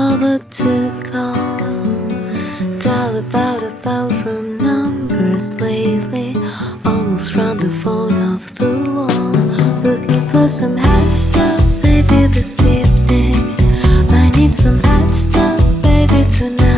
lover to call. Dial about 1,000 numbers lately, almost round the phone off the wall. Looking for some hot stuff, baby, this evening. I need some hot stuff, baby, tonight.